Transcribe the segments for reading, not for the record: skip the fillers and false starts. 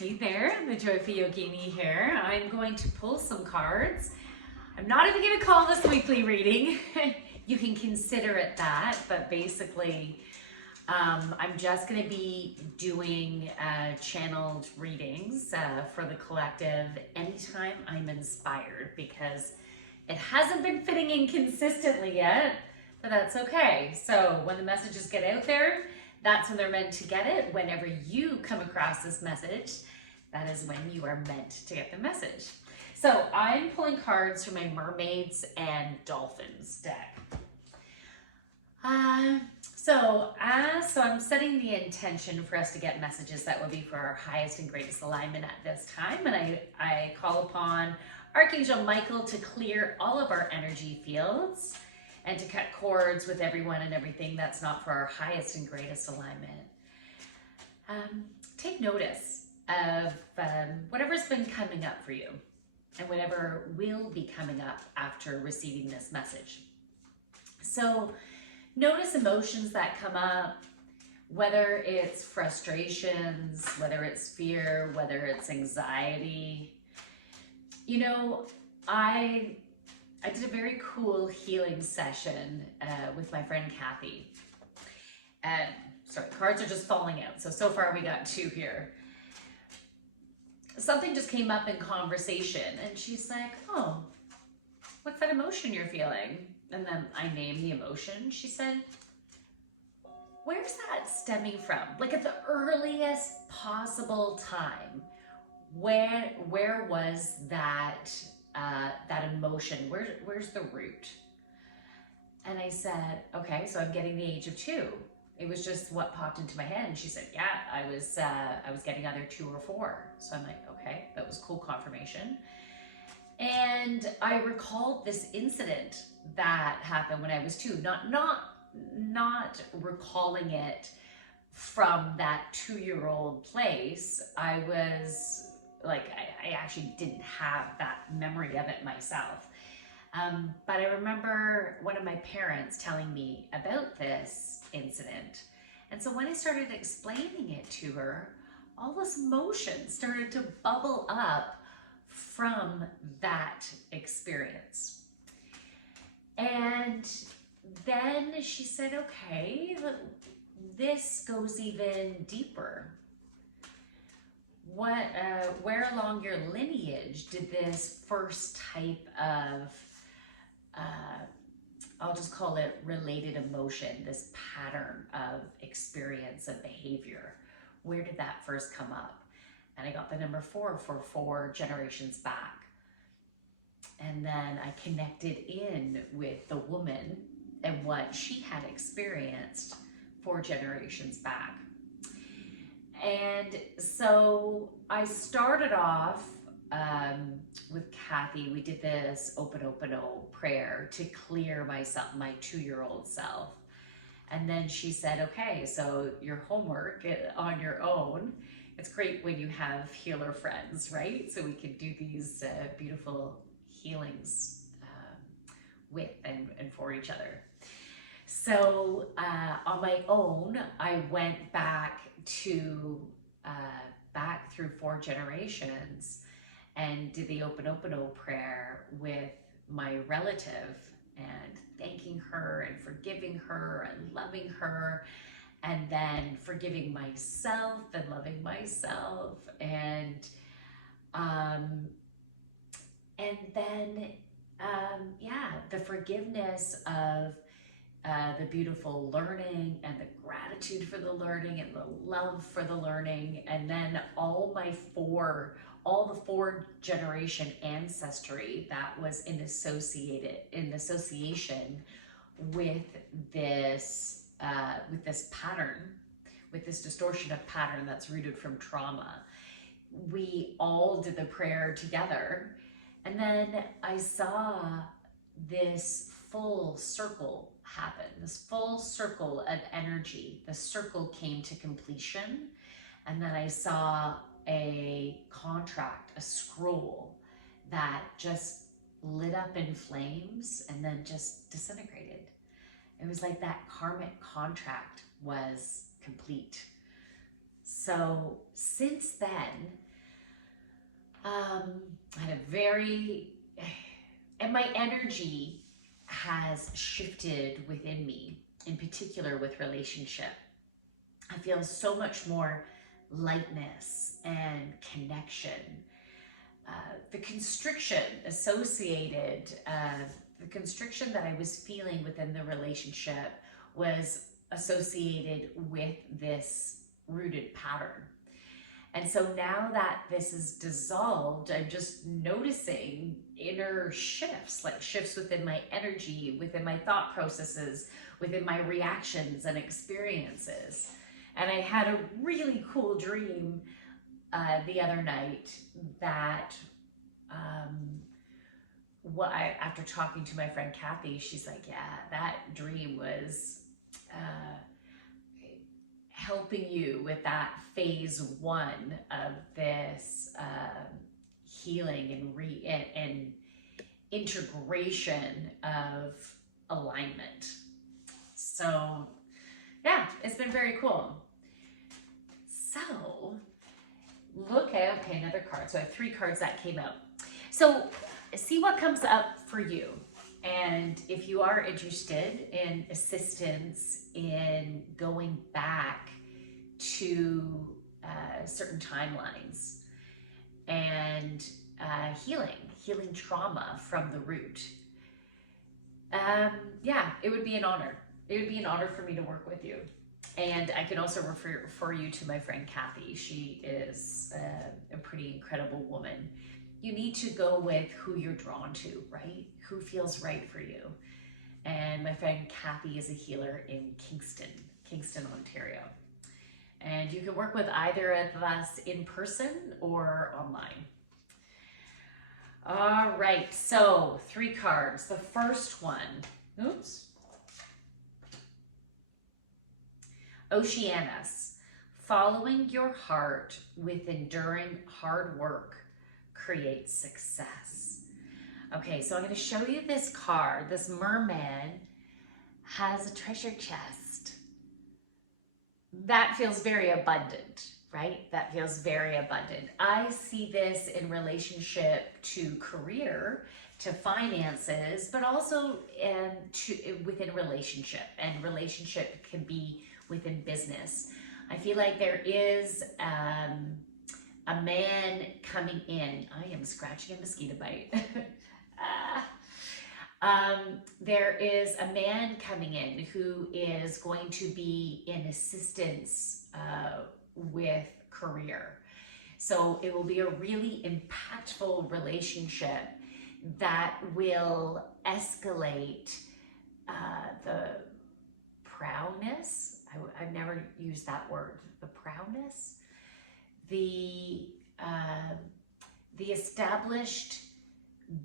Hey there, the Joyful Yogini here. I'm going to pull some cards. I'm not even going to call this weekly reading. You can consider it that, but basically I'm just going to be doing channeled readings for the collective anytime I'm inspired, because it hasn't been fitting in consistently yet, but that's okay. So when the messages get out there, that's when they're meant to get it. Whenever you come across this message, that is when you are meant to get the message. So I'm pulling cards from my Mermaids and Dolphins deck. So I'm setting the intention for us to get messages that will be for our highest and greatest alignment at this time. And I call upon Archangel Michael to clear all of our energy fields and to cut cords with everyone and everything that's not for our highest and greatest alignment. Take notice of whatever's been coming up for you and whatever will be coming up after receiving this message. So notice emotions that come up, whether it's frustrations, whether it's fear, whether it's anxiety. You know, I did a very cool healing session with my friend Kathy. And sorry, cards are just falling out. So far we got two here. Something just came up in conversation and she's like, oh, what's that emotion you're feeling? And then I named the emotion. She said, where's that stemming from? Like at the earliest possible time, where was that that emotion? Where's the root? And I said, okay, so I'm getting the age of 2. It was just what popped into my head. And she said, yeah, I was getting either 2 or 4. So I'm like, okay, that was cool confirmation. And I recalled this incident that happened when I was 2, not recalling it from that 2-year-old place. I was like, I actually didn't have that memory of it myself. But I remember one of my parents telling me about this incident. And so when I started explaining it to her, all this emotion started to bubble up from that experience. And then she said, okay, this goes even deeper. Where along your lineage did this first type of I'll just call it related emotion, this pattern of experience of behavior, where did that first come up? And I got the number 4 for 4 generations back. And then I connected in with the woman and what she had experienced 4 generations back. And so I started off with Kathy. We did this Ho'oponopono prayer to clear myself, my 2-year-old self. And then she said, okay, so your homework on your own. It's great when you have healer friends, right? So we can do these beautiful healings with and for each other. So on my own, I went back through 4 generations and did the Ho'oponopono prayer with my relative and thanking her and forgiving her and loving her, and then forgiving myself and loving myself, and then the forgiveness of the beautiful learning and the gratitude for the learning and the love for the learning, and then all the 4 generation ancestry that was in association with this pattern, with this distortion of pattern that's rooted from trauma. We all did the prayer together, and then I saw this full circle happen, this full circle of energy. The circle came to completion, and then I saw a contract, a scroll that just lit up in flames and then just disintegrated. It was like that karmic contract was complete. So since then, I had a very, and my energy has shifted within me, in particular with relationship. I feel so much more lightness and connection. The constriction associated, the constriction that I was feeling within the relationship was associated with this rooted pattern. And so now that this is dissolved, I'm just noticing inner shifts, like shifts within my energy, within my thought processes, within my reactions and experiences. And I had a really cool dream the other night that after talking to my friend Kathy, she's like, yeah, that dream was helping you with that phase one of this healing and integration of alignment. So yeah, it's been very cool. So look at, okay, another card. So I have 3 cards that came out. So see what comes up for you. And if you are interested in assistance in going back to certain timelines and healing trauma from the root, yeah, it would be an honor. It would be an honor for me to work with you. And I can also refer you to my friend Kathy. She is a pretty incredible woman. You need to go with who you're drawn to, right? Who feels right for you. And my friend Kathy is a healer in Kingston, Ontario. And you can work with either of us in person or online. All right, so 3 cards. The first one, oops. Oceanus, following your heart with enduring hard work creates success. Okay, so I'm going to show you this card. This merman has a treasure chest. That feels very abundant, right? That feels very abundant. I see this in relationship to career, to finances, but also within relationship. And relationship can be within business. I feel like there is a man coming in. I am scratching a mosquito bite. There is a man coming in who is going to be in assistance with career. So it will be a really impactful relationship that will escalate the proudness. I've never used that word, the proudness. The established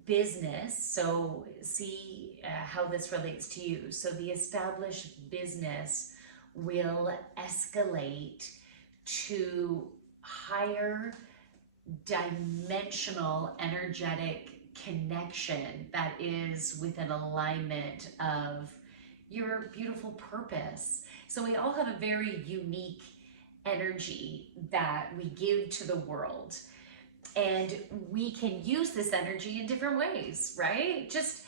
business, so see how this relates to you. So the established business will escalate to higher dimensional energetic connection that is within alignment of your beautiful purpose. So we all have a very unique energy that we give to the world. And we can use this energy in different ways, right? Just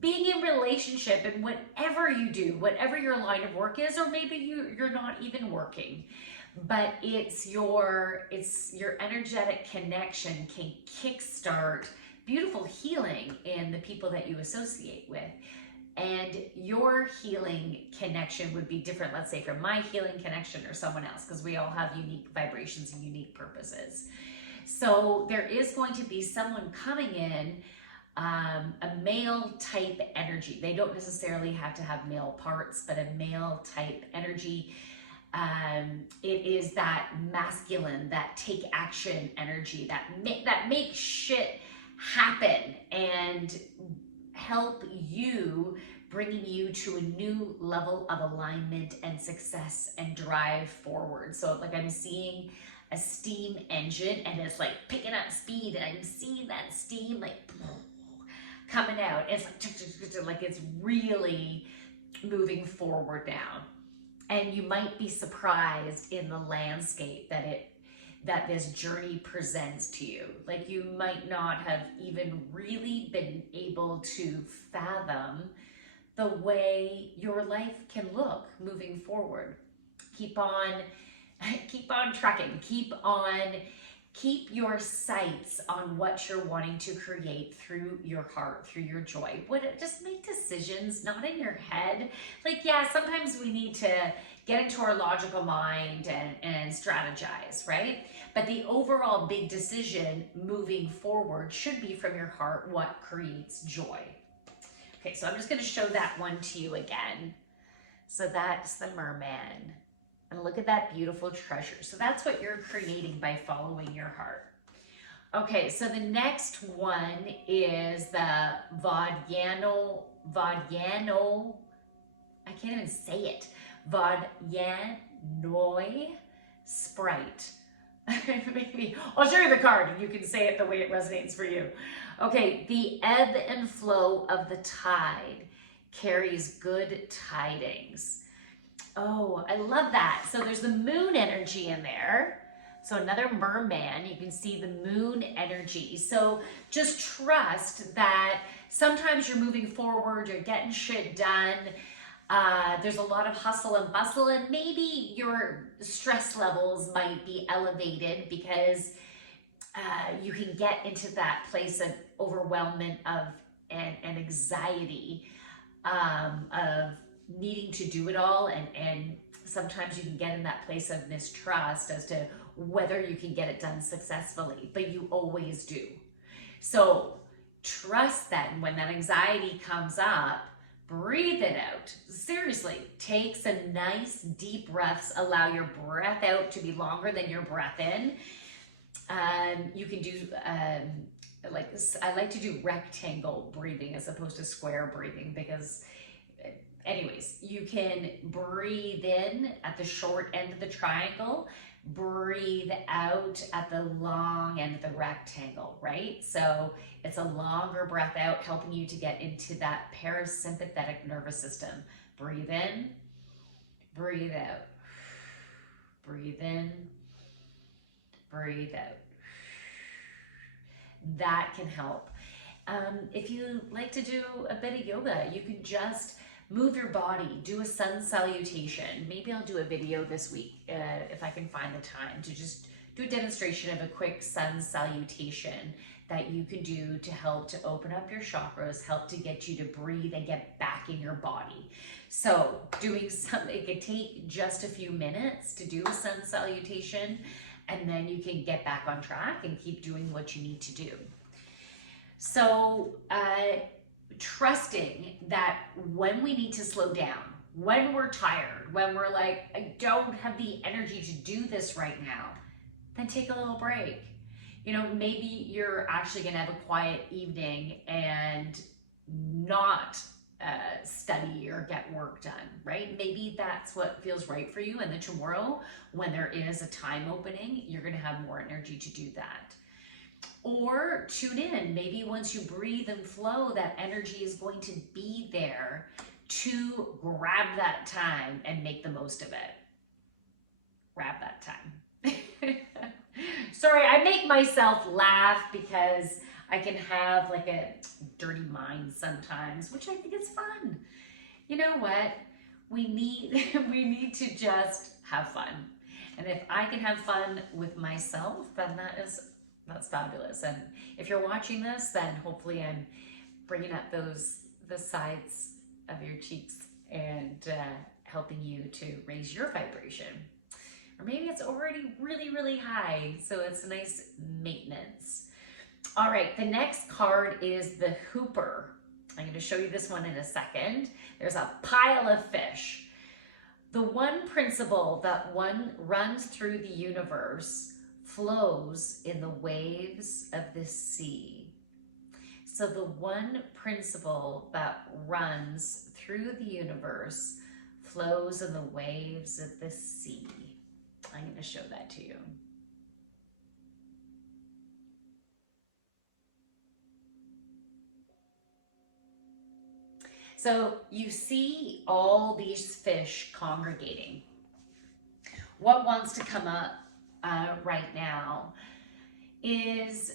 being in relationship and whatever you do, whatever your line of work is, or maybe you're not even working, but it's your energetic connection can kickstart beautiful healing in the people that you associate with. And your healing connection would be different, let's say, from my healing connection or someone else, because we all have unique vibrations and unique purposes. So there is going to be someone coming in, a male type energy. They don't necessarily have to have male parts, but a male type energy. It is that masculine, that take action energy, that make shit happen and help you, bringing you to a new level of alignment and success and drive forward. So like I'm seeing a steam engine and it's like picking up speed, and I'm seeing that steam like coming out. It's like it's really moving forward now. And you might be surprised in the landscape that that this journey presents to you. Like you might not have even really been able to fathom the way your life can look moving forward. Keep on trucking, keep your sights on what you're wanting to create through your heart, through your joy. Just make decisions, not in your head. Like, yeah, sometimes we need to get into our logical mind and strategize, right? But the overall big decision moving forward should be from your heart, what creates joy. Okay, so I'm just gonna show that one to you again. So that's the merman. And look at that beautiful treasure. So that's what you're creating by following your heart. Okay, so the next one is the Vodyanoi, I can't even say it, Vodyanoi Sprite. Maybe I'll show you the card and you can say it the way it resonates for you. Okay, the ebb and flow of the tide carries good tidings. Oh, I love that. So there's the moon energy in there. So another merman, you can see the moon energy. So just trust that sometimes you're moving forward, you're getting shit done. There's a lot of hustle and bustle, and maybe your stress levels might be elevated because you can get into that place of overwhelmment and anxiety of needing to do it all, and sometimes you can get in that place of mistrust as to whether you can get it done successfully, but you always do. So trust that when that anxiety comes up, breathe it out. Seriously, take some nice deep breaths. Allow your breath out to be longer than your breath in. You can do, I like to do rectangle breathing as opposed to square breathing because anyways, you can breathe in at the short end of the triangle, breathe out at the long end of the rectangle, right? So it's a longer breath out, helping you to get into that parasympathetic nervous system. Breathe in, breathe out, breathe in, breathe out. That can help. If you like to do a bit of yoga, you can just move your body, do a sun salutation. Maybe I'll do a video this week if I can find the time to just do a demonstration of a quick sun salutation that you can do to help to open up your chakras, help to get you to breathe and get back in your body. So doing something, it could take just a few minutes to do a sun salutation, and then you can get back on track and keep doing what you need to do. So trusting that when we need to slow down, when we're tired, when we're like, I don't have the energy to do this right now, then take a little break. You know, maybe you're actually gonna have a quiet evening and not study or get work done, right? Maybe that's what feels right for you, and then tomorrow when there is a time opening, you're gonna have more energy to do that. Or tune in, maybe once you breathe and flow, that energy is going to be there to grab that time and make the most of it. Grab that time. Sorry, I make myself laugh because I can have like a dirty mind sometimes, which I think is fun. You know what? We need to just have fun. And if I can have fun with myself, then that's fabulous. And if you're watching this, then hopefully I'm bringing up the sides of your cheeks and helping you to raise your vibration. Or maybe it's already really, really high, so it's a nice maintenance. All right, the next card is the Hooper. I'm going to show you this one in a second. There's a pile of fish. The one principle that one runs through the universe flows in the waves of the sea. So the one principle that runs through the universe flows in the waves of the sea. I'm going to show that to you. So you see all these fish congregating. What wants to come up right now is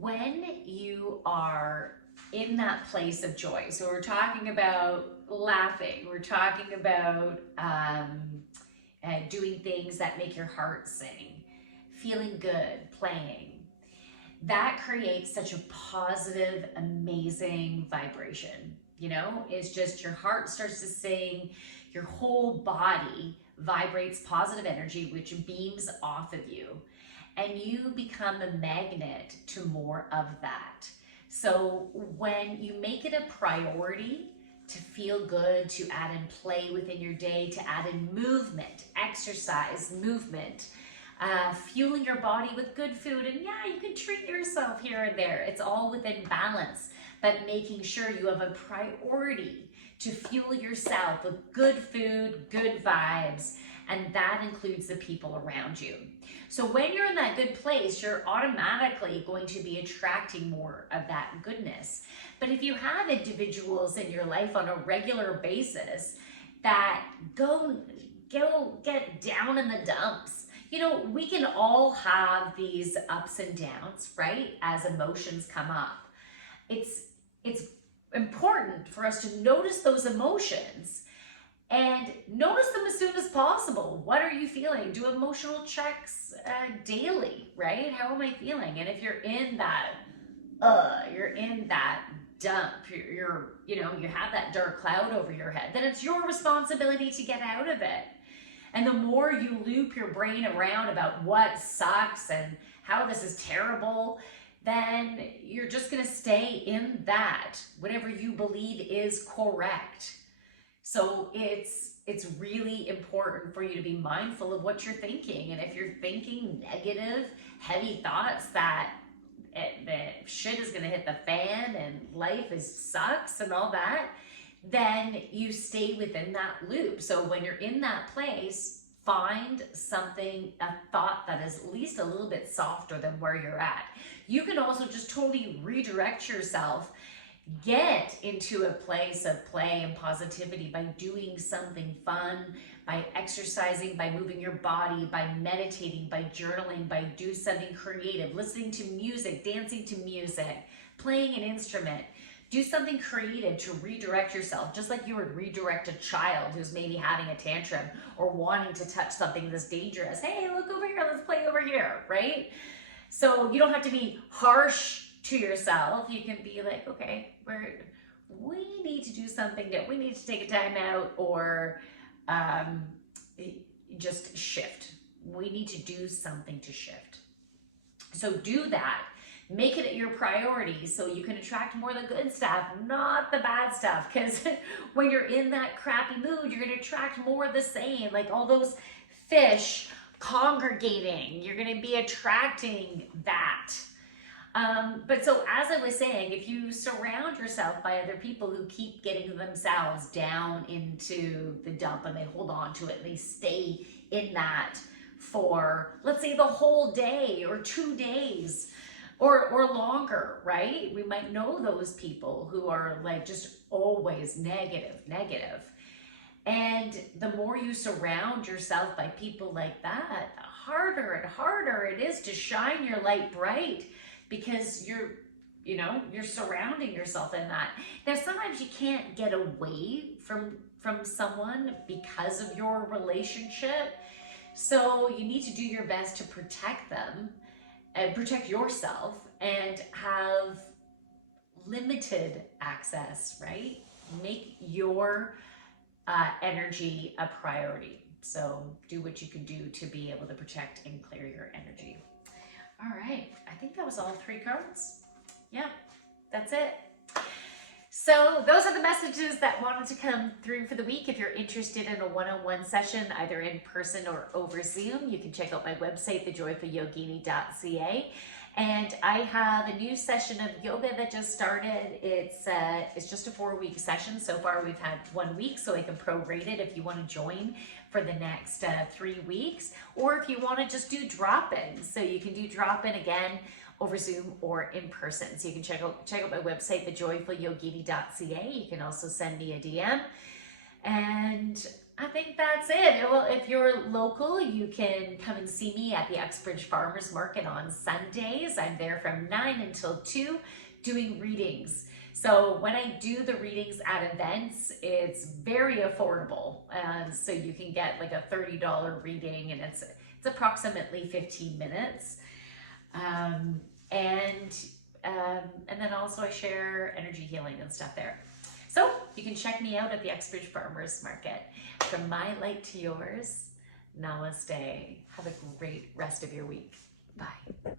when you are in that place of joy. So we're talking about laughing, we're talking about doing things that make your heart sing, feeling good, playing. That creates such a positive, amazing vibration. You know, it's just your heart starts to sing, your whole body vibrates positive energy, which beams off of you, and you become a magnet to more of that. So when you make it a priority to feel good, to add in play within your day, to add in movement, exercise, movement, fueling your body with good food, and yeah, you can treat yourself here and there. It's all within balance, but making sure you have a priority to fuel yourself with good food, good vibes, and that includes the people around you. So when you're in that good place, you're automatically going to be attracting more of that goodness. But if you have individuals in your life on a regular basis that go get down in the dumps, you know, we can all have these ups and downs, right? As emotions come up. It's important for us to notice those emotions and notice them as soon as possible. What are you feeling? Do emotional checks daily, right? How am I feeling? And if you're in that, dump, you have that dark cloud over your head, then it's your responsibility to get out of it. And the more you loop your brain around about what sucks and how this is terrible, then you're just going to stay in that, whatever you believe is correct. So it's really important for you to be mindful of what you're thinking. And if you're thinking negative, heavy thoughts that shit is going to hit the fan and life sucks and all that, then you stay within that loop. So when you're in that place, find something, a thought that is at least a little bit softer than where you're at. You can also just totally redirect yourself, get into a place of play and positivity by doing something fun, by exercising, by moving your body, by meditating, by journaling, by do something creative, listening to music, dancing to music, playing an instrument. Do something creative to redirect yourself, just like you would redirect a child who's maybe having a tantrum or wanting to touch something that's dangerous. Hey, look over here, let's play over here, right? So you don't have to be harsh to yourself. You can be like, okay, we need to do something, that we need to take a time out, or just shift. We need to do something to shift. So do that. Make it your priority so you can attract more of the good stuff, not the bad stuff. Because when you're in that crappy mood, you're going to attract more of the same. Like all those fish congregating, you're going to be attracting that. But so as I was saying, if you surround yourself by other people who keep getting themselves down into the dump and they hold on to it and they stay in that for, let's say, the whole day or 2 days, or longer, right? We might know those people who are like just always negative. And the more you surround yourself by people like that, the harder and harder it is to shine your light bright, because you're surrounding yourself in that. Now, sometimes you can't get away from someone because of your relationship. So you need to do your best to protect them and protect yourself and have limited access, right? Make your energy a priority. So do what you can do to be able to protect and clear your energy. All right, I think that was all 3 cards. Yeah, that's it. So those are the messages that wanted to come through for the week. If you're interested in a one-on-one session, either in person or over Zoom, you can check out my website, thejoyfulyogini.ca. And I have a new session of yoga that just started. It's just a 4-week session. So far, we've had 1 week, so I can prorate it if you want to join for the next 3 weeks, or if you want to just do drop-in. So you can do drop-in again over Zoom or in person. So you can check out my website, thejoyfulyogini.ca. You can also send me a DM. And I think that's it. Well, if you're local, you can come and see me at the Uxbridge Farmers Market on Sundays. I'm there from 9 until 2 doing readings. So when I do the readings at events, it's very affordable. So you can get like a $30 reading, and it's approximately 15 minutes. And then also I share energy healing and stuff there. So you can check me out at the Uxbridge Farmers Market. From my light to yours, namaste. Have a great rest of your week. Bye.